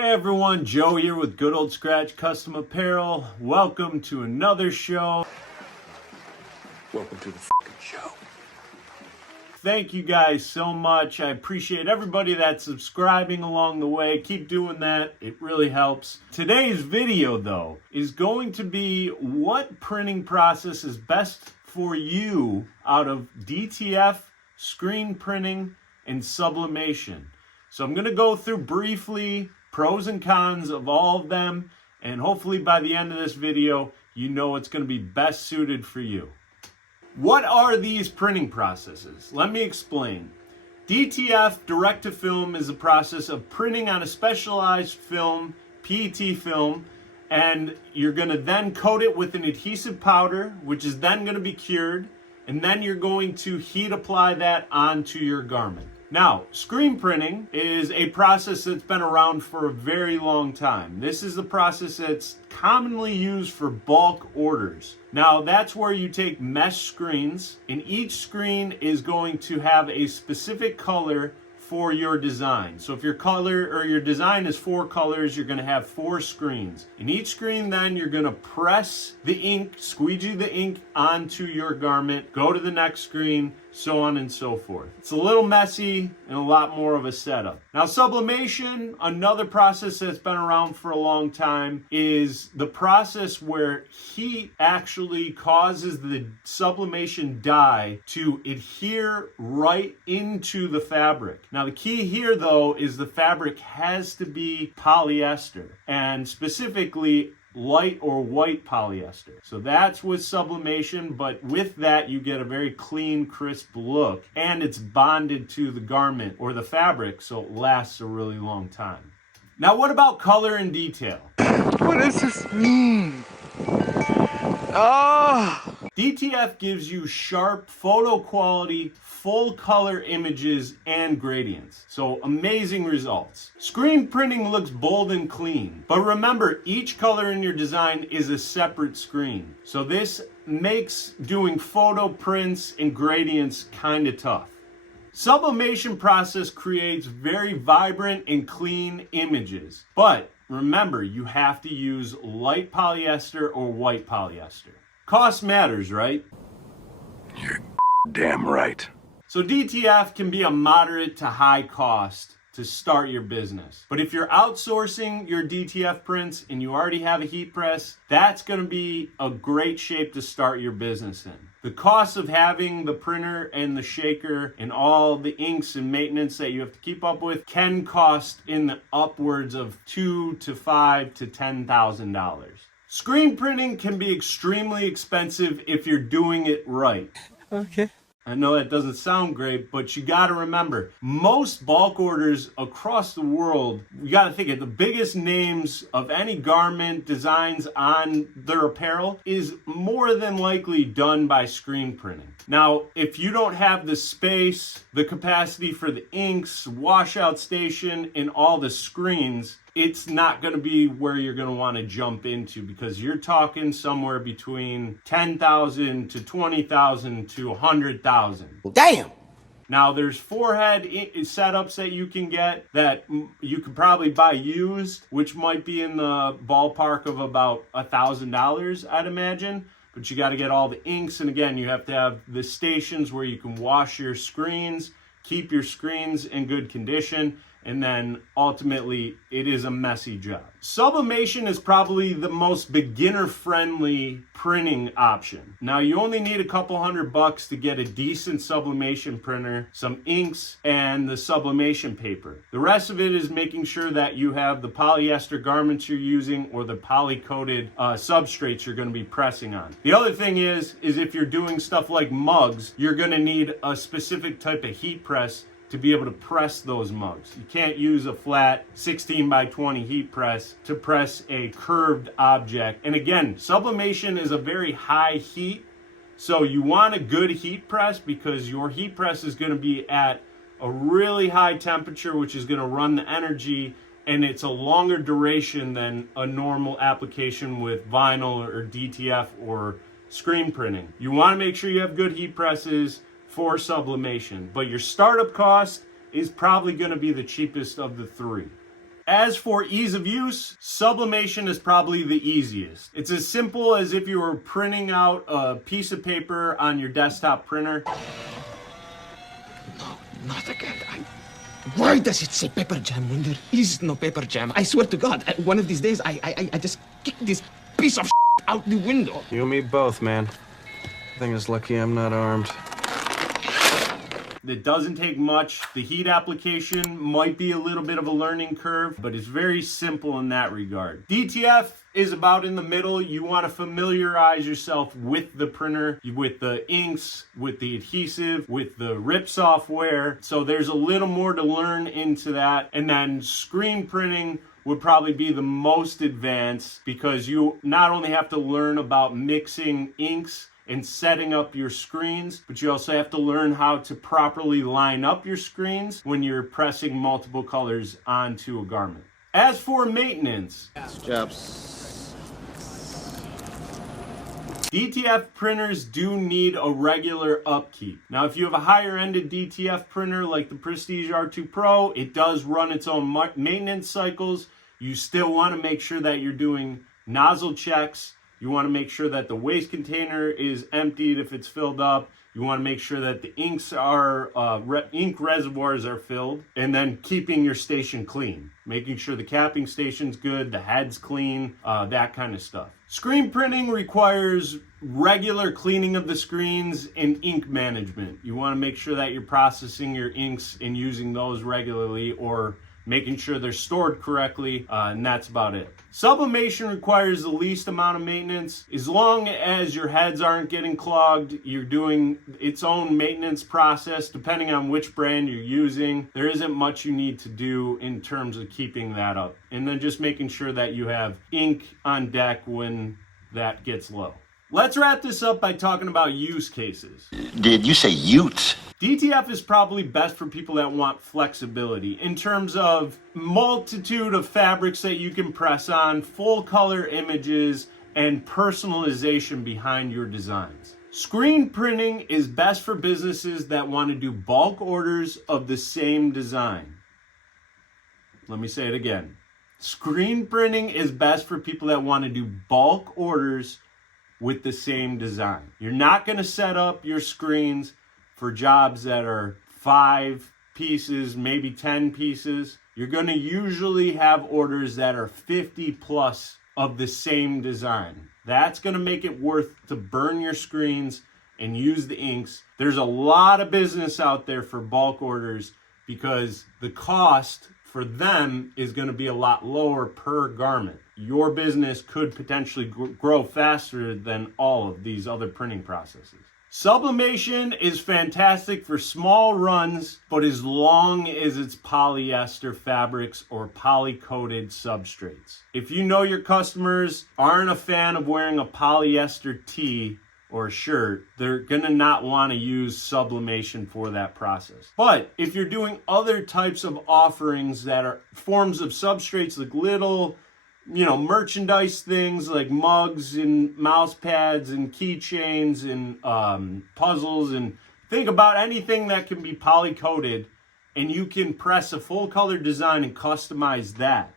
Hey everyone, Joe here with Good Old Scratch Custom Apparel. Welcome to another show. Welcome to the fucking show. Thank you guys so much. I appreciate everybody that's subscribing along the way. Keep doing that. It really helps. Today's video, though, is going to be what printing process is best for you out of DTF, screen printing, and sublimation. So I'm going to go through briefly pros and cons of all of them, and hopefully by the end of this video, you know what's going to be best suited for you. What are these printing processes? Let me explain. DTF, direct to film, is a process of printing on a specialized film, PET film, and you're going to then coat it with an adhesive powder, which is then going to be cured, and then you're going to heat apply that onto your garment. Now, screen printing is a process that's been around for a very long time. This is a process that's commonly used for bulk orders. Now, that's where you take mesh screens, and each screen is going to have a specific color for your design. So if your color or your design is 4 colors, you're going to have 4 screens. In each screen, then you're going to press the ink, squeegee the ink onto your garment, go to the next screen, so on and so forth. It's a little messy and a lot more of a setup. Now, sublimation, another process that's been around for a long time, is the process where heat actually causes the sublimation dye to adhere right into the fabric. Now, the key here, though, is the fabric has to be polyester, and specifically light or white polyester. So that's with sublimation, but with that you get a very clean, crisp look, and it's bonded to the garment or the fabric, so it lasts a really long time. Now, what about color and detail? What does this mean? DTF gives you sharp photo quality, full color images and gradients. So amazing results. Screen printing looks bold and clean, but remember, each color in your design is a separate screen. So this makes doing photo prints and gradients kind of tough. Sublimation process creates very vibrant and clean images, but remember, you have to use light polyester or white polyester. Cost matters, right? You're damn right. So DTF can be a moderate to high cost to start your business. But if you're outsourcing your DTF prints and you already have a heat press, that's going to be a great shape to start your business in. The cost of having the printer and the shaker and all the inks and maintenance that you have to keep up with can cost in the upwards of $2,000 to $5,000 to $10,000. Screen printing can be extremely expensive if you're doing it right. Okay. I know that doesn't sound great, but you got to remember, most bulk orders across the world, you got to think of the biggest names of any garment designs on their apparel is more than likely done by screen printing. Now, if you don't have the space, the capacity for the inks, washout station, and all the screens, it's not going to be where you're going to want to jump into, because you're talking somewhere between $10,000 to $20,000 to $100,000. Well, damn. Now, there's forehead setups that you can get that you could probably buy used, which might be in the ballpark of about $1,000, I'd imagine. But you got to get all the inks, and again, you have to have the stations where you can wash your screens, keep your screens in good condition, and then ultimately it is a messy job. Sublimation is probably the most beginner-friendly printing option. Now, you only need a couple $100 to get a decent sublimation printer, some inks, and the sublimation paper. The rest of it is making sure that you have the polyester garments you're using or the poly-coated substrates you're going to be pressing on. The other thing is if you're doing stuff like mugs, you're going to need a specific type of heat press to be able to press those mugs. You can't use a flat 16 by 20 heat press to press a curved object. And again, sublimation is a very high heat, so you want a good heat press because your heat press is going to be at a really high temperature, which is going to run the energy, and it's a longer duration than a normal application with vinyl or DTF or screen printing. You want to make sure you have good heat presses for sublimation, but your startup cost is probably going to be the cheapest of the three. As for ease of use, sublimation is probably the easiest. It's as simple as if you were printing out a piece of paper on your desktop printer. No, not again. Why does it say pepper jam when there is no pepper jam? I swear to God, one of these days I just kick this piece of out the window. You and me both, man. Thing is lucky I'm not armed. It doesn't take much. The heat application might be a little bit of a learning curve, but it's very simple in that regard. DTF is about in the middle. You want to familiarize yourself with the printer, with the inks, with the adhesive, with the RIP software. So there's a little more to learn into that. And then screen printing would probably be the most advanced, because you not only have to learn about mixing inks and setting up your screens, but you also have to learn how to properly line up your screens when you're pressing multiple colors onto a garment. As for maintenance, DTF printers do need a regular upkeep. Now, if you have a higher-ended DTF printer like the Prestige R2 Pro, it does run its own maintenance cycles. You still want to make sure that you're doing nozzle checks. You want to make sure that the waste container is emptied if it's filled up. You want to make sure that the inks are ink reservoirs are filled, and then keeping your station clean, making sure the capping station's good, the head's clean, that kind of stuff. Screen printing requires regular cleaning of the screens and ink management. You want to make sure that you're processing your inks and using those regularly, or making sure they're stored correctly, and that's about it. Sublimation requires the least amount of maintenance. As long as your heads aren't getting clogged, you're doing its own maintenance process depending on which brand you're using. There isn't much you need to do in terms of keeping that up. And then just making sure that you have ink on deck when that gets low. Let's wrap this up by talking about use cases. Did you say utes? DTF is probably best for people that want flexibility in terms of multitude of fabrics that you can press on, full color images, and personalization behind your designs. Screen printing is best for businesses that want to do bulk orders of the same design. Let me say it again. Screen printing is best for people that want to do bulk orders with the same design. You're not going to set up your screens for jobs that are 5 pieces, maybe 10 pieces. You're going to usually have orders that are 50 plus of the same design. That's going to make it worth to burn your screens and use the inks. There's a lot of business out there for bulk orders because the cost for them is going to be a lot lower per garment. Your business could potentially grow faster than all of these other printing processes. Sublimation is fantastic for small runs, but as long as it's polyester fabrics or poly-coated substrates. If you know your customers aren't a fan of wearing a polyester tee or shirt, they're gonna not want to use sublimation for that process. But if you're doing other types of offerings that are forms of substrates, like little, merchandise things like mugs and mouse pads and keychains and puzzles, and think about anything that can be poly-coated, and you can press a full color design and customize that.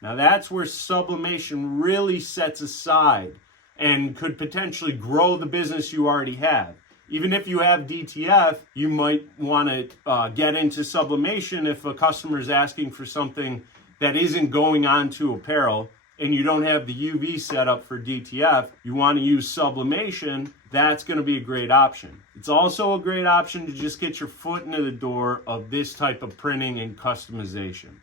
Now that's where sublimation really sets aside and could potentially grow the business you already have. Even if you have DTF, you might want to get into sublimation if a customer is asking for something that isn't going on to apparel and you don't have the UV set up for DTF, you want to use sublimation, that's going to be a great option. It's also a great option to just get your foot into the door of this type of printing and customization.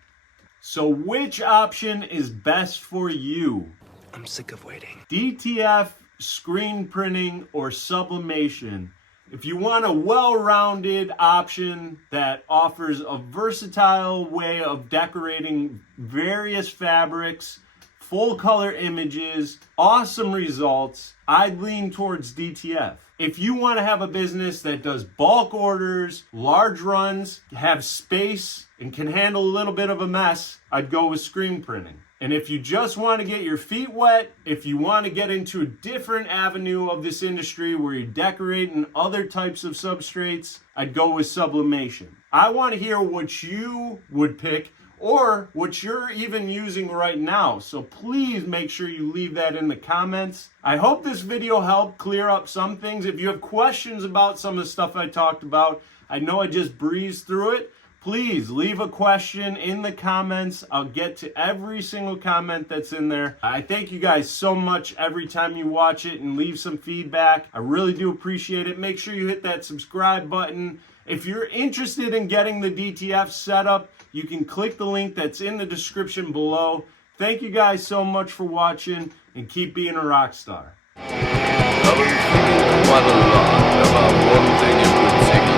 So which option is best for you? I'm sick of waiting. DTF, screen printing, or sublimation? If you want a well-rounded option that offers a versatile way of decorating various fabrics, full color images, awesome results, I'd lean towards DTF. If you want to have a business that does bulk orders, large runs, have space, and can handle a little bit of a mess, I'd go with screen printing. And if you just want to get your feet wet, if you want to get into a different avenue of this industry where you're decorating other types of substrates, I'd go with sublimation. I want to hear what you would pick, or what you're even using right now. So please make sure you leave that in the comments. I hope this video helped clear up some things. If you have questions about some of the stuff I talked about, I know I just breezed through it. Please leave a question in the comments. I'll get to every single comment that's in there. I thank you guys so much every time you watch it and leave some feedback. I really do appreciate it. Make sure you hit that subscribe button. If you're interested in getting the DTF setup, you can click the link that's in the description below. Thank you guys so much for watching, and keep being a rock star. I've been thinking quite a lot about one thing in particular.